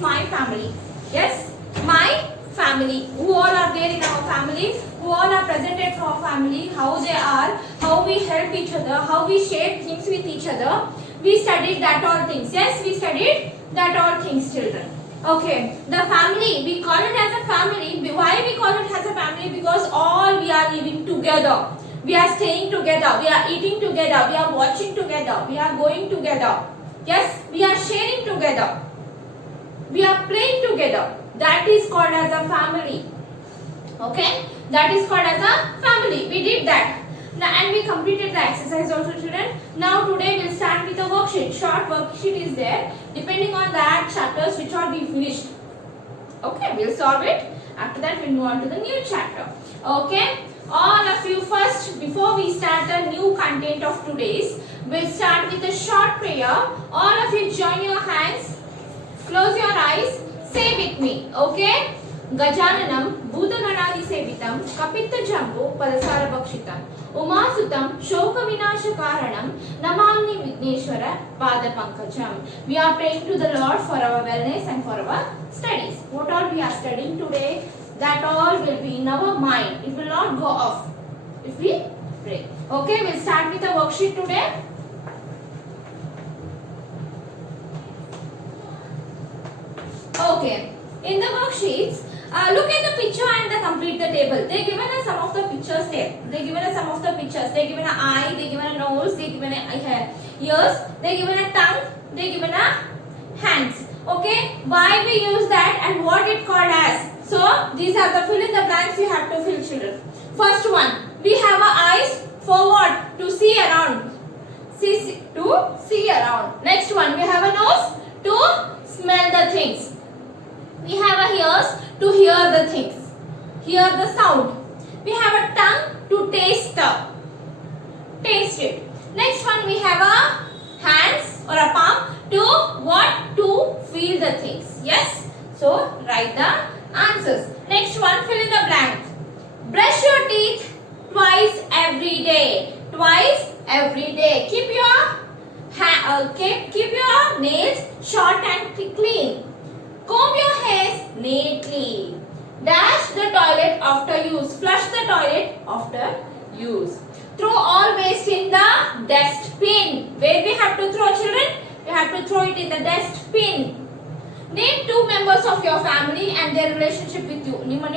is my family. Yes, my family. Who all are there in our family? Who all are presented for our family? How they are? How we help each other? How we share things with each other? We studied that all things. Yes, we studied that all things, children. Okay, the family, we call it as a family. Why we call it as a family? Because all we are living together. We are staying together. We are eating together. We are watching together. We are going together. Yes, we are sharing together. We are playing together. That is called as a family. Okay, that is called as a family. We did that. And we completed the exercise also, children. Now today we'll start with a worksheet. Short worksheet is there. Depending on that chapters which are we finished. Okay, we'll solve it. After that we'll move on to the new chapter. Okay, all of you first, before we start the new content of today's, we'll start with a short prayer. All of you join your hands, close your eyes, say with me. Okay. गजाननं भूतगणादिसेवितं कपित्थजम्बो पदसारभक्षितं उमासुतं शोकविनाशकारणं Namami Vighneshwar पादपङ्कजं. We are praying to the Lord for our wellness and for our studies. What all we are studying today, that all will be in our mind. It will not go off if we pray. Okay, we'll start with the worksheet today. Okay, in the worksheets, look at the picture and complete the table. They given us some of the pictures here. They given us some of the pictures. They given an eye. They given a nose. They given a ears. They given a tongue. They given a hands. Okay. Why we use that and what it called as? So these are the fill in the blanks you have to fill, children. First one, we have our eyes for what? To see around. To see around. Next one, we have a nose to smell the things. We have a ears to hear the things, hear the sound. We have a tongue to taste it. Next one, we have a hands or a palm to what? To feel the things. Yes. So write the answers. Next one, fill in the blank. Brush your teeth twice every day. Twice every day. Keep your nails short and clean. Comb your hairs neatly. Dash the toilet after use. Flush the toilet after use. Throw all waste in the dustbin. Where we have to throw, children? We have to throw it in the dustbin. Name two members of your family and their relationship with you. Name of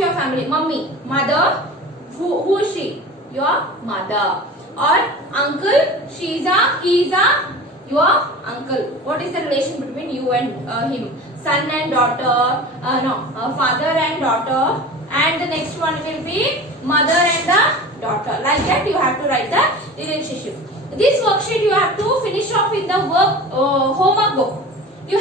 your family. Mummy, mother. Who is she? Your mother. Or uncle, he is your uncle. What is the relation between you and him? Son and daughter, father and daughter, and the next one will be mother and the daughter. Like that you have to write the relationship. This worksheet you have to finish off in the homework book. You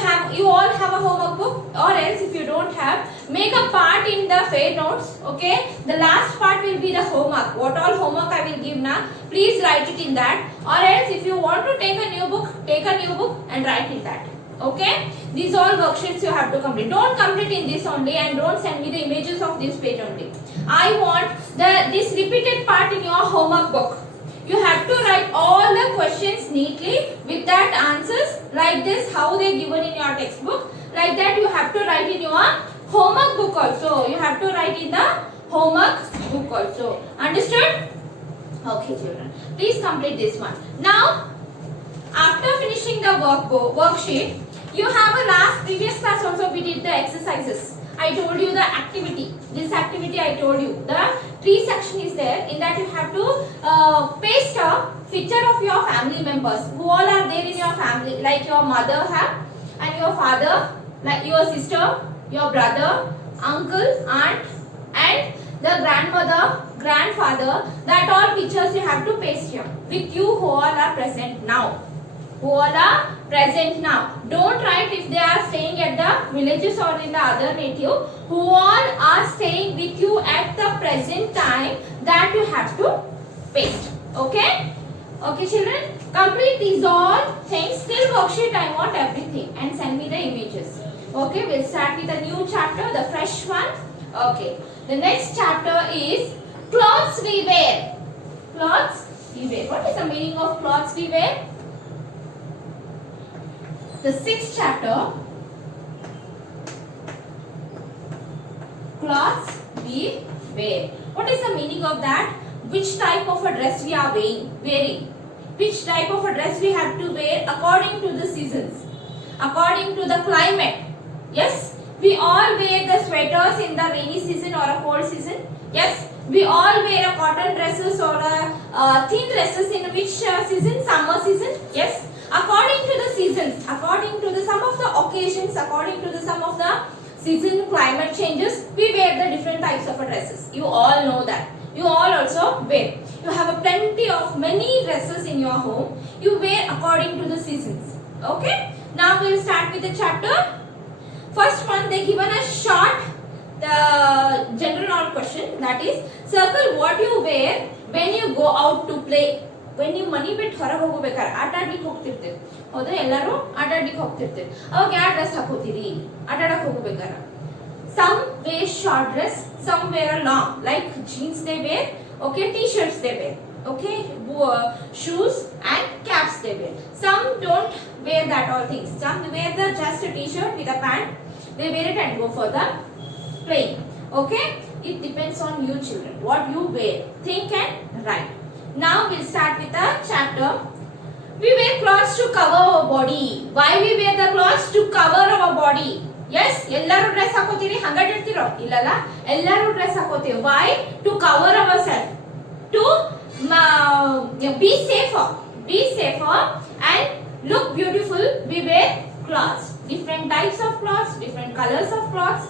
all have a homework book, or else if you don't have, make a part in the fair notes. Okay, the last part will be the homework. What all homework I will give now, please write it in that, or else if you want to take a new book, take a new book and write in that. Okay, these all worksheets you have to complete. Don't complete in this only and don't send me the images of this page only. I want this repeated part in your homework book. You have to write all the questions neatly with that answers like this, how they given in your textbook. Like that you have to write in your homework book also. You have to write in the homework book also. Understood? Okay, children. Please complete this one. Now, after finishing the worksheet, you have a previous class also we did the exercises. I told you the activity. This activity I told you. The tree section is there. In that you have to paste a picture of your family members. Who all are there in your family? Like your mother have, and your father, like your sister, your brother, uncle, aunt, and the grandmother, grandfather. That all pictures you have to paste here. With you who all are present now. Who all are present now. Don't write if they are staying at the villages or in the other native. Who all are staying with you at the present time, that you have to paste. Okay? Okay, children? Complete these all things. Till worksheet I want everything and send me the images. Okay, we'll start with a new chapter, the fresh one. Okay. The next chapter is clothes we wear. Clothes we wear. What is the meaning of clothes we wear? the sixth chapter, clothes we wear. What is the meaning of that? Which type of a dress we are wearing? Which type of a dress we have to wear according to the seasons, according to the climate. Yes, we all wear the sweaters in the rainy season or a cold season. Yes, we all wear a cotton dresses or a thin dresses in which season? Summer season. Yes, according to the seasons, according to the some of the occasions, according to the some of the season climate changes, we wear the different types of dresses. You all know that. You all also wear. You have a plenty of many dresses in your home. You wear according to the seasons. Okay. Now we will start with the chapter. First one, they given a short the general knowledge question, that is circle what you wear when you go out to play. When you ಮನಿ ಬಿಟ್ಟು ಹೊರಗೆ ಹೋಗಬೇಕಾದ್ರೆ ಆಟ ಆಡ್ಲಿಕ್ಕೆ ಹೋಗ್ತಿರ್ತೀವಿ ಹೌದಾ, ಎಲ್ಲರೂ ಆಟ ಆಡ್ಲಿಕ್ಕೆ ಹೋಗ್ತಿರ್ತೀವಿ. ಅವಾಗ ಯಾವ ಡ್ರೆಸ್ ಹಾಕೋತೀರಿ ಆಟ ಆಡಕ್ಕೆ ಹೋಗಬೇಕಾದ್ರೆ? Some wear short dress, some wear a long, like jeans they wear, okay, t-shirts they wear, okay, shoes and caps they wear. Some don't wear that all things. Some wear the just a t-shirt with a pant, they wear it and go for the playing. Okay, it depends on you children what you wear. Think and write. Now we'll start with the chapter. We wear clothes to cover our body. Why we wear the clothes? To cover our body. Yes, ಎಲ್ಲರೂ dress ಹಾಕೋತೀರಿ ಹಂಗಾಡಿರ್ತೀರೋ? ಇಲ್ಲಲ್ಲ, ಎಲ್ಲರೂ dress ಹಾಕೋತೀವಿ. Why? To cover ourselves, to be safer and look beautiful. We wear clothes, different types of clothes, different colors of clothes,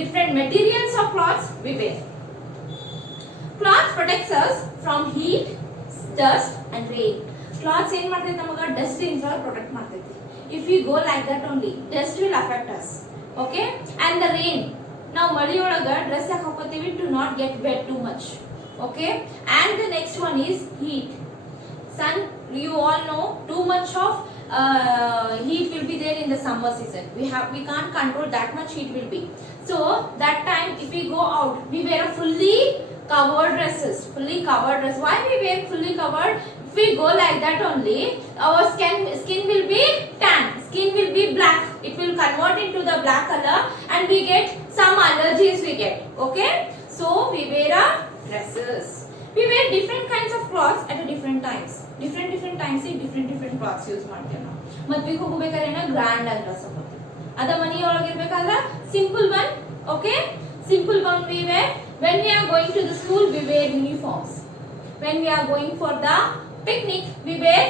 different materials of clothes we wear. Cloth protects us from heat, dust and rain. Cloths ಏನು ಮಾಡ್ತೈತೆ ನಮಗೆ dust ಇಂದ protect ಮಾಡ್ತೈತೆ. If we go like that only, dust will affect us. Okay, and the rain. ನಾವು ಮಳಿ ಒಳಗ dress ಯಾಕೆ ಹಾಕೋತೀವಿ? To not get wet too much. Okay, and the next one is heat. Sun, you all know too much of heat will be there in the summer season. We can't control that much heat will be. So that time if we go out, we wear a fully covered dresses. Fully covered dress. Why we wear fully covered? If we go like that only, our skin will be tan. Skin will be black. It will convert into the black color and we get some allergies we get. Okay, so we wear dresses. We wear different kinds of clothes at a different times. Different times different clothes use ಮಾಡ್ತೀವಿ ನಾವು. ಮದ್ವೆಗೆ ಹೋಗಬೇಕಾದ್ರೆ grand ಆಗಿ dress ಹಾಕೋತೀವಿ. ಅದ ಮನೆಯೊಳಗೆ ಇರಬೇಕಾದ್ರೆ simple one. Okay, simple one we wear. When we are going to the school, we wear uniforms. When we are going for the picnic, we wear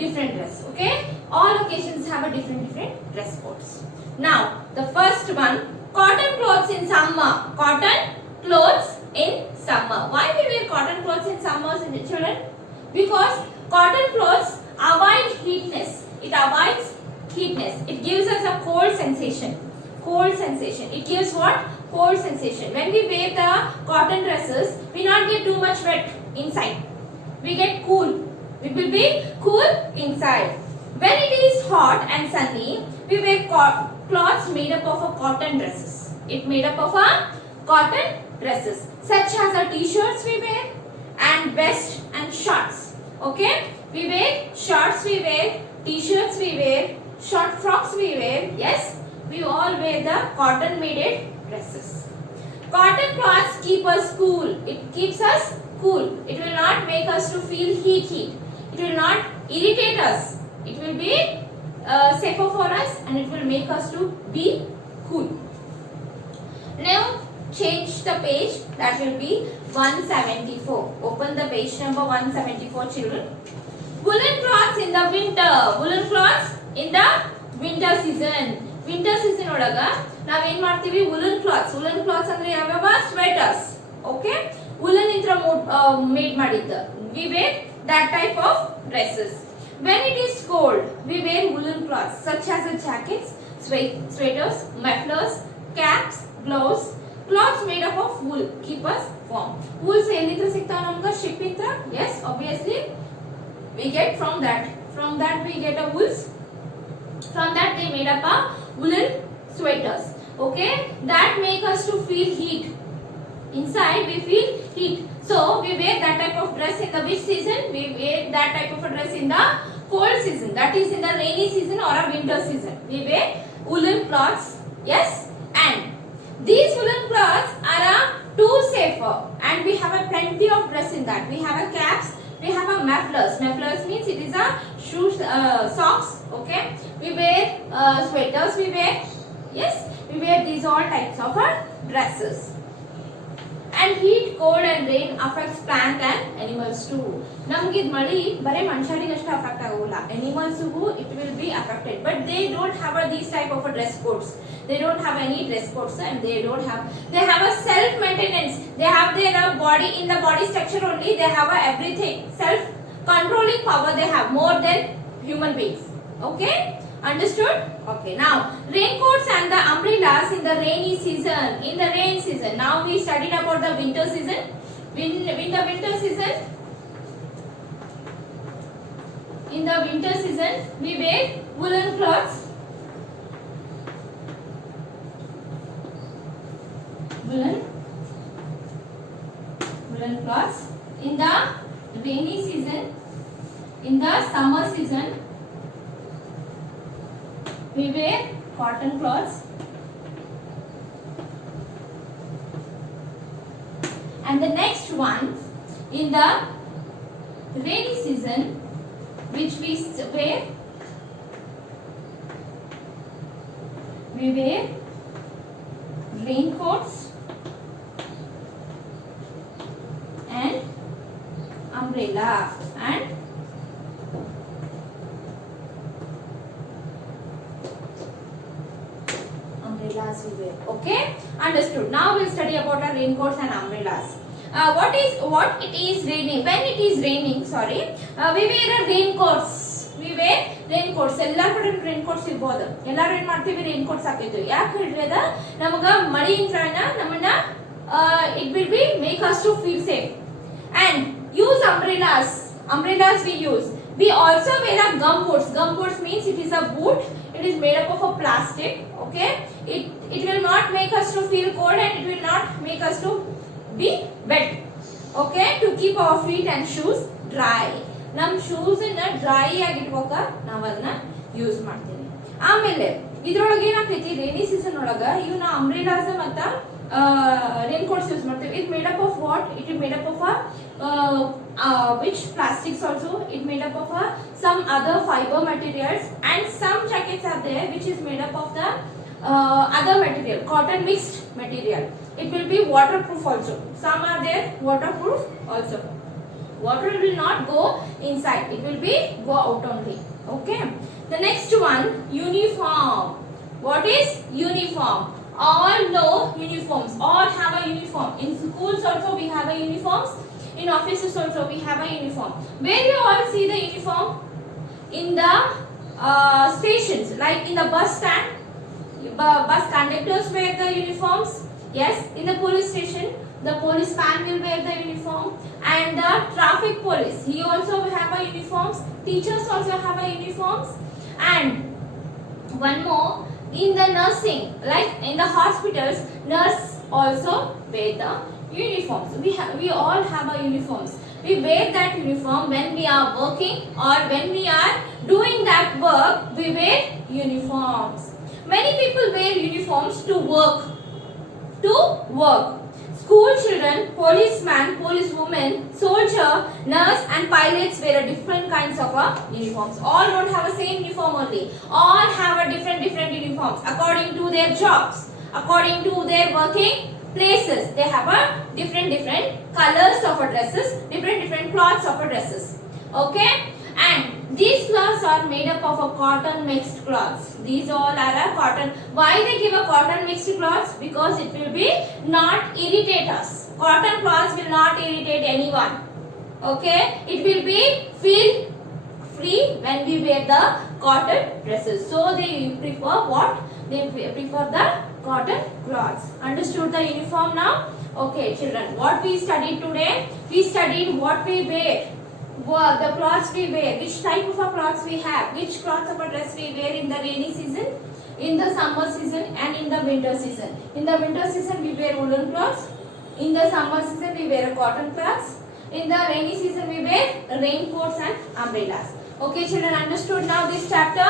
different dress. Okay, all occasions have a different dress codes. Now the first one, cotton clothes in summer. Cotton clothes in summer. Why we wear cotton clothes in summer, children? Because cotton clothes avoid heatness. It avoids heatness. It gives us a cold sensation. It gives what? Cold sensation. When we wear the cotton dresses, we not get too much wet inside. We get cool. We will be cool inside. When it is hot and sunny, we wear cloths made up of a cotton dresses. It made up of a cotton dresses, such as a t-shirts we wear and vest and shorts. Okay, we wear shorts, we wear t-shirts, we wear short frocks, we wear. Yes, we all wear the cotton made dresses. Cotton cloths keep us cool. It keeps us cool. It will not make us to feel heat. It will not irritate us. It will be safer for us and it will make us to be cool. Now change the page. That will be 174. Open the page number 174, children. Woolen cloths in the winter. Woolen cloths in the winter season. Winter season ಒಳಗ ನಾವ್ ಏನ್ ಮಾಡ್ತೀವಿ? woolen cloths ಅಂದ್ರೆ ಯಾವ್ಯಾವ? Sweaters. Okay, woolen ಇಂದ made ಮಾಡಿದ್ದ. We wear that type of dresses. When it is cold, we wear woolen cloths such as jackets, sweaters, mufflers, caps, gloves. Cloths made up of wool keep us warm. Wools ಎಲ್ಲಿಂದ ಸಿಗ್ತಾವ ನಮ್ಗೆ? Ship ಇಂದ. Yes, obviously we get from that. From that we get a wools. From that they made up a woolen sweaters. Okay, that make us to feel heat. Inside we feel heat. So we wear that type of dress in the which season? We wear that type of a dress in the cold season, that is in the rainy season or a winter season, we wear woolen cloths. Yes, and these woolen cloths are too safer, and we have a plenty of dress in that. We have a caps, we have a mufflers. Mufflers means it is a shoes, socks. Okay, we wear sweaters. We wear, yes, we wear these all types of dresses. And heat, cold and rain affects plant and animals too. Namgid mali bare manusharige ashta affect agolla. Animals who it will be affected, but they don't have these type of dress codes. They don't have any dress codes, and they have a self maintenance. They have their body, in the body structure only. They have everything, self controlling power they have more than human beings. Okay, understood? Okay, now raincoats and the umbrellas in the rainy season, in the rain season. Now we studied about the winter season. In the winter season we wear woolen cloths, woolen cloths. In the rainy season, in the summer season, we wear cotton cloths. And the next one, in the rainy season, which we wear raincoats and umbrella and umbrellas we wear. Okay, understood. Now we'll study about our raincoats and umbrellas. What it is raining, when it is raining, sorry, we wear raincoats. We wear raincoats. ಎಲ್ಲರೂ ಕೂಡ raincoats ಇರಬಹುದು. ಎಲ್ಲರೂ ಏನು ಮಾಡ್ತೀವಿ, raincoats ಹಾಕಿದ್ವಿ. ಯಾಕೆ ಹೇಳಿದ್ರೆ ನಮಗ ಮಳೆಯಿಂದ ನಮ್ಮನ್ನ it will be make us to feel safe. And use umbrellas. Umbrellas we use. We also wear a gumboots. Gumboots means it is a boot. It is made up of a plastic. Okay, it will not make us to feel cold, and it will not make us to be wet. Okay, to keep our feet and shoes dry. Nam shoes na dry ಆಗಿಟ್ಕೋಕ ನಾವು ಅದನ್ನ use ಮಾಡ್ತೀವಿ. ಆಮೇಲೆ ಇದರೊಳಗೆ ಏನಾಗ್ತೈತಿ, rainy season ಒಳಗ ಇವನ್ನ umbrellas ಮತ್ತ raincoats use ಮಾಡ್ತೀವಿ. It made up of what? It is made up of which plastics also. It made up of some other fiber materials, and some jackets are there which is made up of the other material, cotton mixed material. It will be waterproof also. Some are there waterproof also. Water will not go inside, it will be go out only. Okay, the next one, uniform. What is uniform? All know uniforms, all have a uniform. In schools also we have a uniforms, in offices also we have a uniform. Where you all see the uniform? In the stations, like in the bus stand, bus conductors wear the uniforms. Yes, in the police station, the policeman will wear the uniform, and the traffic police, he also will have a uniforms. Teachers also have a uniforms. And one more, in the nursing, like in the hospitals, nurse also wear the uniforms. We all have a uniforms. We wear that uniform when we are working, or when we are doing that work, we wear uniforms. Many people wear uniforms to work. School children, policeman, policewoman, soldier, nurse and pilots wear a different kinds of uniforms. All don't have the same uniform only. All have a different uniforms according to their jobs, according to their working places. They have a different colors of dresses, different cloths of dresses. Okay, and these cloths are made up of a cotton mixed cloths. These all are a cotton. Why they give a cotton mixed cloths? Because it will be not irritate us. Cotton cloths will not irritate anyone. Okay, it will be feel free when we wear the cotton dresses. So they prefer what? They prefer the cotton cloths. Understood the uniform now? Okay, children, what we studied today? We studied what we wear. The clothes we wear, which type of clothes we have, which clothes of a dress we wear in the rainy season, in the summer season, and in the winter season. In the winter season we wear woolen clothes, in the summer season we wear cotton cloths, in the rainy season we wear raincoats and umbrellas. Okay, children, understood now this chapter?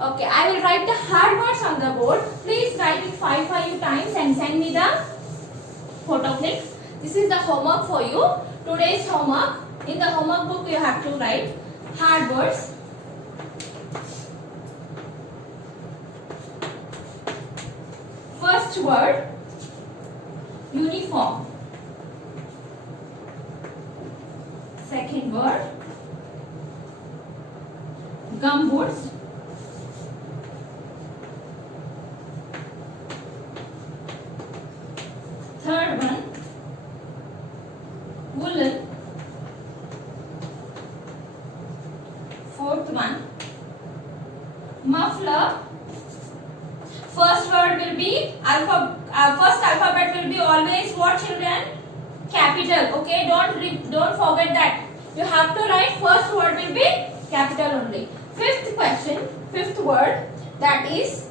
Okay, I will write the hard words on the board. Please write it 5 times and send me the photo clips. This is the homework for you. Today's homework. In the homework book, you have to write hard words. First word, uniform. Second word, gumboots. Third one, woolen. Fourth one, muffler. First word will be first alphabet will be always what, children? Capital. Okay, don't forget that. You have to write first word will be capital only. Fifth question, fifth word, that is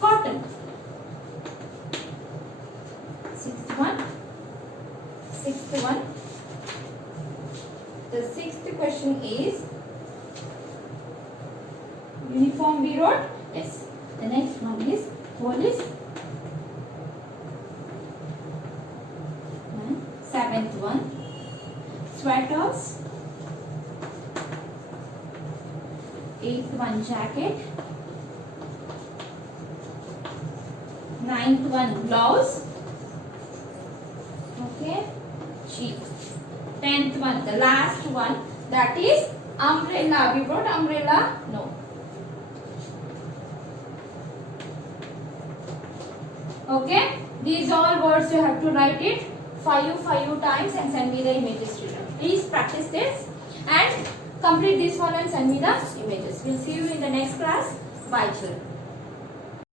cotton. Sixth one. The sixth question is uniform we wrote. Yes. The next one is police. And seventh one, sweaters. Eighth one, jacket. Ninth one, blouse. Okay, cheap. 10th one, the last one, that is umbrella. We wrote umbrella? No. Okay, these all words you have to write it 5 times and send me the images, children. Please practice this and complete this one and send me the images. We'll see you in the next class. Bye, children.